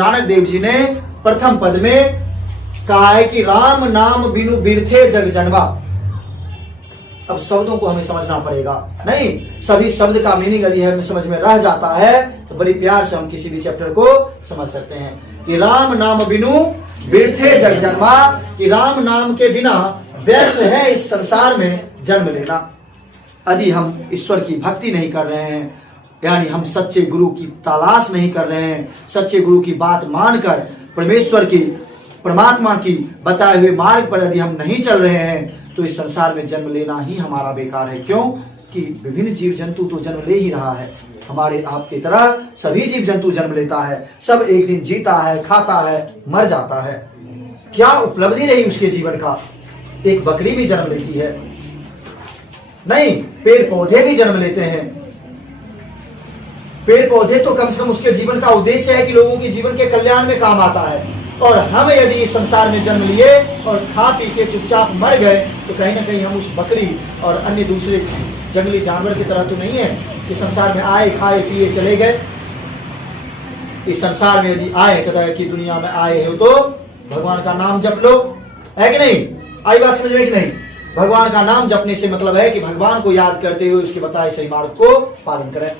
नानक देव जी ने प्रथम पद में कहा है कि राम नाम बिनु बिरथे जग जन्मा। अब शब्दों को हमें समझना पड़ेगा, नहीं सभी शब्द का मीनिंग यदि हमें समझ में रह जाता है तो बड़ी प्यार से हम किसी भी चैप्टर को समझ सकते हैं कि राम नाम बिनु बिरथे जग जन्मा, कि राम नाम के बिना व्यर्थ है इस संसार में जन्म लेना। यदि हम ईश्वर की भक्ति नहीं कर रहे हैं, यानी हम सच्चे गुरु की तलाश नहीं कर रहे हैं, सच्चे गुरु की बात मानकर परमेश्वर की परमात्मा की बताए हुए मार्ग पर यदि हम नहीं चल रहे हैं तो इस संसार में जन्म लेना ही हमारा बेकार है। क्यों कि विभिन्न जीव जंतु तो जन्म ले ही रहा है, हमारे आपकी तरह सभी जीव जंतु जन्म लेता है, सब एक दिन जीता है, खाता है, मर जाता है। क्या उपलब्धि रही उसके जीवन का? एक बकरी भी जन्म लेती है, नहीं पेड़ पौधे भी जन्म लेते हैं। पेड़ पौधे तो कम से कम उसके जीवन का उद्देश्य है कि लोगों के जीवन के कल्याण में काम आता है। और हम यदि इस संसार में जन्म लिए और खा पी के चुपचाप मर गए तो कहीं ना कहीं हम उस बकरी और अन्य दूसरे जंगली जानवर की तरह तो नहीं है कि संसार में आए खाए पिए चले गए। इस संसार में यदि आए कहता है कि दुनिया में आए हो तो भगवान का नाम जप लो, है कि नहीं? आई बात समझ में कि नहीं? भगवान का नाम जपने से मतलब है कि भगवान को याद करते हुए उसके बताए सही मार्ग को पालन करें।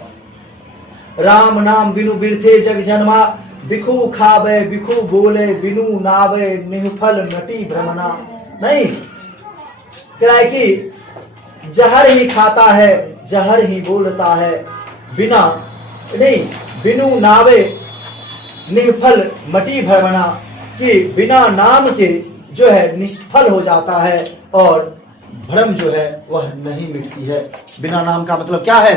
राम नाम बिनु बिरथे जग जन्मा, बिखू खावे बिखू बोले बिनु नावे निहफल नटी भ्रमना। नहीं कह है कि जहर ही खाता है जहर ही बोलता है, बिना नहीं बिनु नावे निहफल मटी भ्रमना, कि बिना नाम के जो है निष्फल हो जाता है और भ्रम जो है वह नहीं मिटती है। बिना नाम का मतलब क्या है?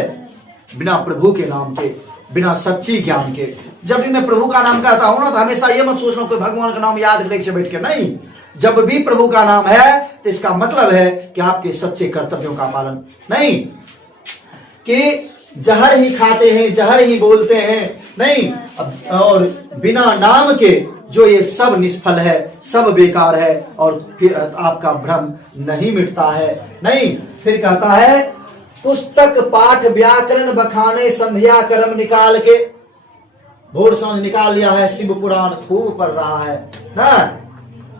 बिना प्रभु के नाम के, बिना सच्ची ज्ञान के। जब भी मैं प्रभु का नाम कहता हूं ना तो हमेशा ये मत सोचना कोई भगवान का नाम याद करने से बैठ के, नहीं। जब भी प्रभु का नाम है तो इसका मतलब है कि आपके सच्चे कर्तव्यों का पालन, नहीं कि जहर ही खाते हैं जहर ही बोलते हैं, नहीं। और बिना नाम के जो ये सब निष्फल है, सब बेकार है और फिर आपका भ्रम नहीं मिटता है, नहीं। फिर कहता है पुस्तक पाठ व्याकरण बखाने संध्या कर्म निकाल के, भोर सांझ निकाल लिया है, शिव पुराण खूब पढ़ रहा है ना,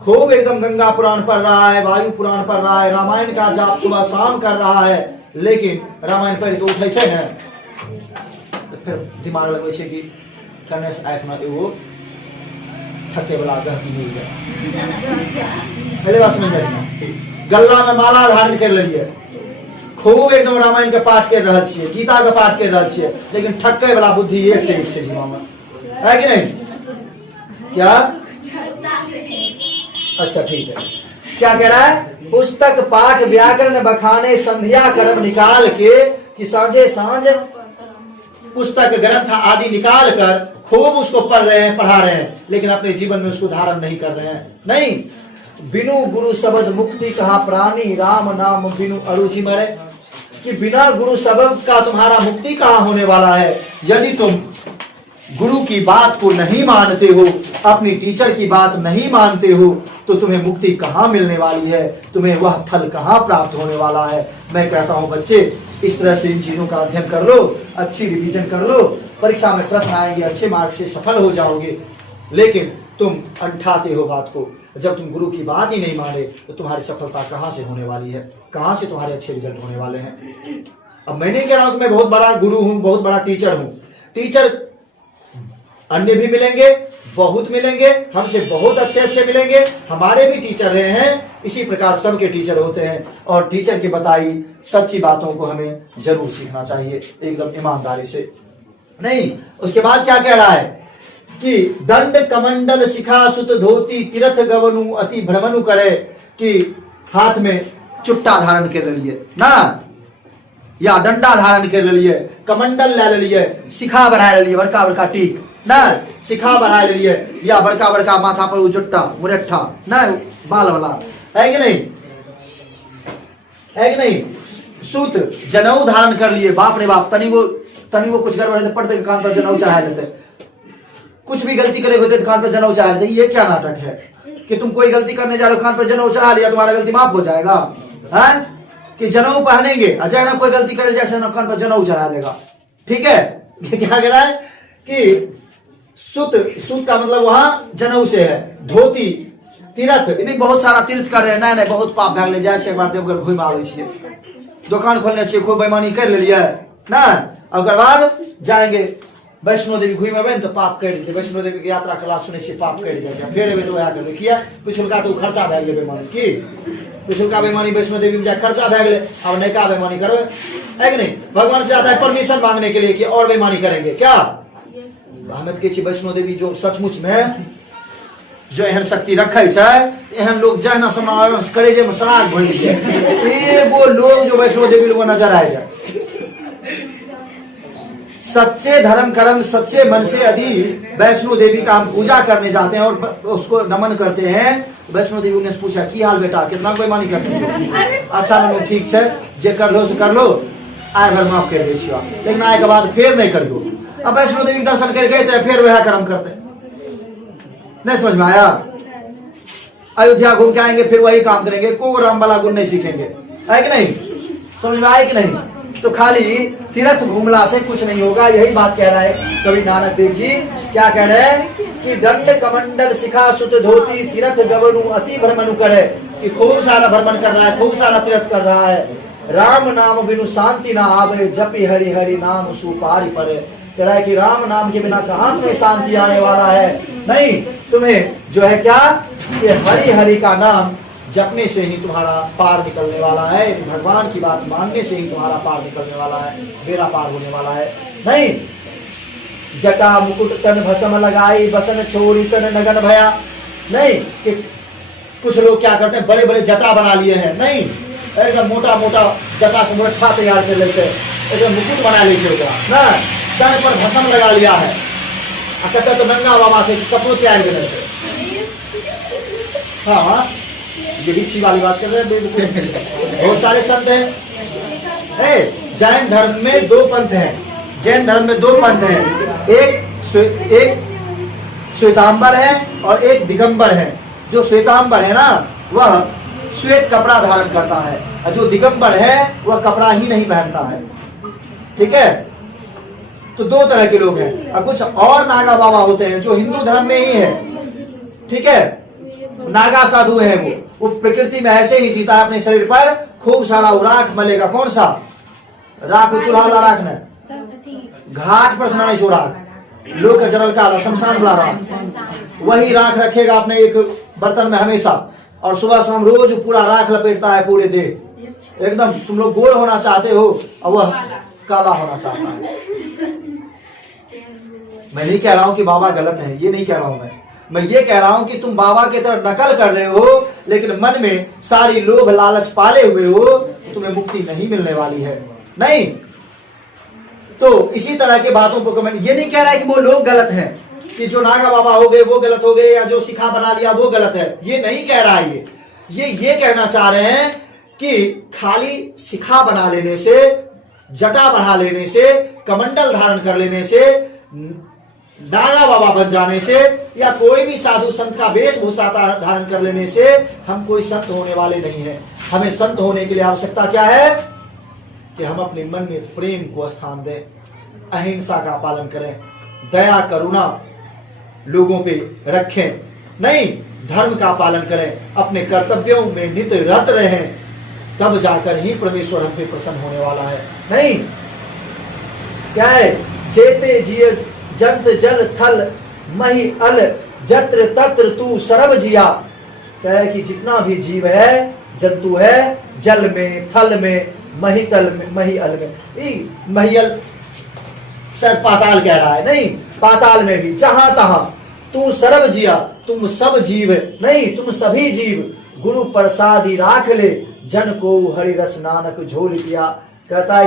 खूब एकदम गंगा पुराण पढ़ रहा है, वायु पुराण पढ़ रहा है, रामायण का जाप सुबह शाम कर रहा है, लेकिन रामायण पढ़ के उठे छे ने तो फिर दिमाग लगवे छे कि करने से आंख में एगो ठके वाला गहकी मिल गया। पहले बात समझ में, गल्ला में माला धारण कर लेलिए, खूब एकदम रामायण के पाठ कर रहा छिए, गीता के पाठ कर रहा छिए, लेकिन ठक्के वाला बुद्धि एक से एक जीवा में है कि नहीं? क्या? अच्छा ठीक है। क्या कह रहा है? पुस्तक पाठ व्याकरण बखाने संध्या कर्म निकाल के, कि सांझे सांझ पुस्तक ग्रंथ आदि निकाल कर खूब उसको पढ़ रहे हैं, पढ़ा रहे हैं, लेकिन अपने जीवन में उसको धारण नहीं कर रहे हैं, नहीं। बिनु गुरु शब्द मुक्ति कहा प्राणी, राम नाम बिनु अरुचि मरे, कि बिना गुरु शब्द का तुम्हारा मुक्ति कहाँ होने वाला है? यदि तुम गुरु की बात को नहीं मानते हो, अपनी टीचर की बात नहीं मानते हो, तो तुम्हें मुक्ति कहाँ मिलने वाली है? तुम्हें वह फल कहाँ प्राप्त होने वाला है? मैं कहता हूं बच्चे, इस तरह से इन चीजों का अध्ययन कर लो, अच्छी रिवीजन कर लो, परीक्षा में प्रश्न आएंगे, अच्छे मार्क से सफल हो जाओगे। लेकिन तुम अंठाते हो बात को, जब तुम गुरु की बात ही नहीं माने तो तुम्हारी सफलता कहाँ से होने वाली है? कहाँ से तुम्हारे अच्छे रिजल्ट होने वाले हैं? अब मैं नहीं कह रहा हूं कि मैं बहुत बड़ा गुरु हूं, बहुत बड़ा टीचर हूं। टीचर अन्य भी मिलेंगे, बहुत मिलेंगे, हमसे बहुत अच्छे अच्छे मिलेंगे, हमारे भी टीचर रहे हैं, इसी प्रकार सबके टीचर होते हैं। और टीचर की बताई सच्ची बातों को हमें जरूर सीखना चाहिए, एकदम ईमानदारी से, नहीं। उसके बाद क्या कह रहा है कि दंड कमंडल शिखा सुत धोती तीर्थ गवनु अति भ्रमनु करे, कि हाथ में चुट्टा धारण कर लिए ना, या डंडा धारण कर लिए, कमंडल ले लिए, शिखा बढ़ा लिए, बड़का बड़का टीक ना, शिखा बढ़ा लिए, या बड़का बड़का माथा पर जुट्टा मुरट्ठा ना, बाल वाला, है कि नहीं? है कि नहीं? सूत जनेऊ धारण कर लिए, बाप रे बाप, तनी वो कुछ गड़बड़ है तो पड़ते कान पर जनेऊ चढ़ा लेते, कुछ भी गलती करे होते तो कान पर जनेऊ चढ़ा लेते। ये क्या नाटक है कि तुम कोई गलती करने जा रहे हो, कान पर जनेऊ चढ़ा लिया, तुम्हारा गलती माफ हो जाएगा? है कि जनेऊ पहनेंगे, अजय ना कोई गलती करे जैसे ना कान पर जनेऊ चढ़ा देगा, ठीक है? क्या कह रहा है कि सुत, सुत का मतलब वहां जनेऊ से है, धोती, तीर्थ, नहीं बहुत सारा तीर्थ कर रहे हैं, नहीं बहुत पाप भाग ले जाए छे, एक बार देवघर घूम आवे छिए, दुकान खोलने छे, खूब बेईमानी कर लेलिए ना, ओकर बाद जाएंगे वैष्णो देवी घूम अबे तो पाप कट जेते, वैष्णो देवी के यात्रा कला सुने छे पाप कट जाए छे, फेर एबे तो वह करबे किया पिछुलका तो खर्चा भए गेलै बेईमानी की, पिछुलका बेईमानी वैष्णो देवी में जा खर्चा भए गेलै, अब नयका बेईमानी करबे है कि नहीं, भगवान से जाता है परमिशन मांगने के लिए कि और बेईमानी करेंगे क्या, हमें के वैष्णो देवी जो सचमुच में जो एहन शक्ति रखे छे, एहन लोग जहना समावेश करे जे सराग भइल छे, एगो लोग जो वैष्णो देवी लोग नजर आए जाए, सच्चे धर्म कर्म सच्चे मन से यदि वैष्णो देवी का हम पूजा करने जाते हैं और उसको नमन करते हैं, वैष्णो देवी ने पूछा की हाल बेटा कितना बेईमानी करते हैं, अच्छा नमो ठीक है जे कर लो से कर लो, आए भर माफ कर दे छियो, लेकिन आए के बाद फिर नहीं करियो, अब वैष्णो देवी दर्शन कर गए थे फिर वह कर्म करते, नहीं समझ में आया, अयोध्या घूम के आएंगे फिर वही काम करेंगे, को राम वाला गुण नहीं सीखेंगे, है कि नहीं, समझ में आए कि नहीं, तो खाली तीर्थ घूमला से कुछ नहीं होगा, यही बात कह रहा है कवि नानक देव जी, क्या कह रहे हैं कि दंड कमंडल शिखा सुत धोती तीर्थ गवनु अति भ्रमनु करे, कि खूब सारा भ्रमण कर रहा है, खूब सारा तीर्थ कर रहा है, राम नाम बिनु शांति ना आवे, जपि हरि हरि नाम सुपारी पड़े, कह रहा है कि राम नाम के बिना कहाँ तुम्हें शांति आने वाला है, नहीं तुम्हें जो है क्या कि हरि हरि का नाम जपने से ही तुम्हारा पार निकलने वाला है, भगवान की बात मानने से ही तुम्हारा पार निकलने वाला है, बेड़ा पार होने वाला है, नहीं जटा मुकुट तन भस्म लगाई बसन छोड़ी तन नगन भया, नहीं कि कुछ लोग क्या करते हैं बड़े बड़े जटा बना लिए हैं, नहीं एकदम मोटा मोटा जटा से मोटा तैयार कर लेते हैं, एकदम मुकुट बना लीजिए ना, तन पर भस्म लगा लिया है, कहते तो नंगा बाबा से कपड़ों तैयार करने से, हाँ ये भी अच्छी वाली बात कर रहे हैं, बहुत सारे संत हैं, जैन धर्म में दो पंथ हैं, जैन धर्म में दो पंथ हैं, एक श्वेतांबर है और एक दिगंबर है, जो श्वेतांबर है ना वह श्वेत कपड़ा धारण करता है, और जो दिगंबर है वह कपड़ा ही नहीं पहनता है, ठीक है, तो दो तरह के लोग हैं, और कुछ और नागा बाबा होते हैं जो हिंदू धर्म में ही है, ठीक है, नागा साधु है वो प्रकृति में ऐसे ही जीता है, अपने शरीर पर खूब सारा राख मलेगा, कौन सा राख, चूल्हा वाला राख न, घाट पर स्नान छो राख, लोक जरल का शमशान वाला राख, वही राख रखेगा अपने एक बर्तन में हमेशा, और सुबह शाम रोज पूरा राख लपेटता है पूरे देह, एकदम तुम लोग गोल होना चाहते हो और वह काला होना चाहता है। मैं नहीं कह रहा हूं कि बाबा गलत है, ये नहीं कह रहा हूं मैं ये कह रहा हूं कि तुम बाबा की तरह नकल कर रहे हो, लेकिन मन में सारी लोभ लालच पाले हुए हो, तो तुम्हें मुक्ति नहीं मिलने वाली है, नहीं। तो इसी तरह के बातों पर कमेंट, ये नहीं कह रहा है कि वो लोग गलत हैं, कि जो नागा बाबा हो गए वो गलत हो गए, या जो शिखा बना लिया वो गलत है, ये नहीं कह रहा है। ये कहना चाह रहे हैं कि खाली शिखा बना लेने से, जटा बढ़ा लेने से, कमंडल धारण कर लेने से, नागा बाबा बन जाने से, या कोई भी साधु संत का वेशभूषा धारण कर लेने से हम कोई संत होने वाले नहीं है। हमें संत होने के लिए आवश्यकता क्या है कि हम अपने मन में प्रेम को स्थान दें, अहिंसा का पालन करें, दया करुणा लोगों पे रखें, नहीं धर्म का पालन करें, अपने कर्तव्यों में नित्य रत रहें, तब जाकर ही परमेश्वर हम पे प्रसन्न होने वाला है। नहीं क्या है, जेते जिय जंत जल थल मही अल जत्र तत्र तू सरब जिया, कह रहा है कि जितना भी जीव है, जंतु है, जल में, थल में, महितल में, महिअल में, महिअल शायद पाताल कह रहा है, नहीं पाताल में भी, जहां तहां तू सरब जिया, तुम सब जीव, नहीं तुम सभी जीव गुरु प्रसादी राख ले, जन को हरि रस नानक झोल पिया। कहता है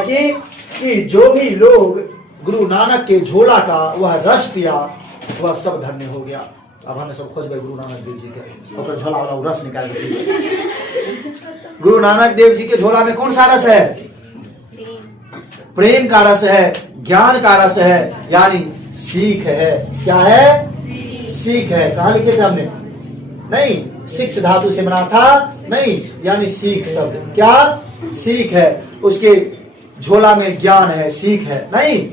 कि जो भी लोग गुरु नानक के झोला का वह रस पिया, वह सब धन्य हो गया। अब हमें सब खोजबे गुरु नानक देव जी के, और झोला वाला रस निकाल के। गुरु नानक देव जी के झोला में कौन सा रस है? प्रेम का रस है, ज्ञान का रस है, यानी सीख है। क्या है? सीख है। कहा लिखे थे हमने? नहीं, सिक्स धातु से बना था, नहीं, यानी सीख शब्द। क्या सीख है? उसके झोला में ज्ञान है, सीख है, नहीं,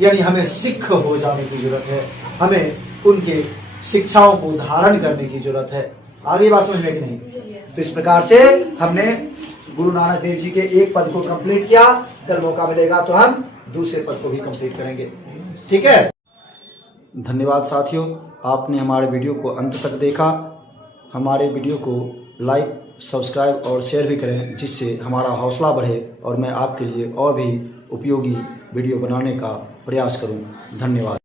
यानी हमें सिख हो जाने की जरूरत है। हमें उनके शिक्षाओं को धारण करने की जरूरत है। आगे बात समझ में कि नहीं? तो इस प्रकार से हमने गुरु नानक देव जी के एक पद को कंप्लीट किया। कल मौका मिलेगा तो हम दूसरे पद को भी कंप्लीट करेंगे। ठीक है, धन्यवाद साथियों, आपने हमारे वीडियो को अंत तक देखा। हमारे वीडियो को लाइक, सब्सक्राइब और शेयर भी करें, जिससे हमारा हौसला बढ़े और मैं आपके लिए और भी उपयोगी वीडियो बनाने का प्रयास करूं। धन्यवाद।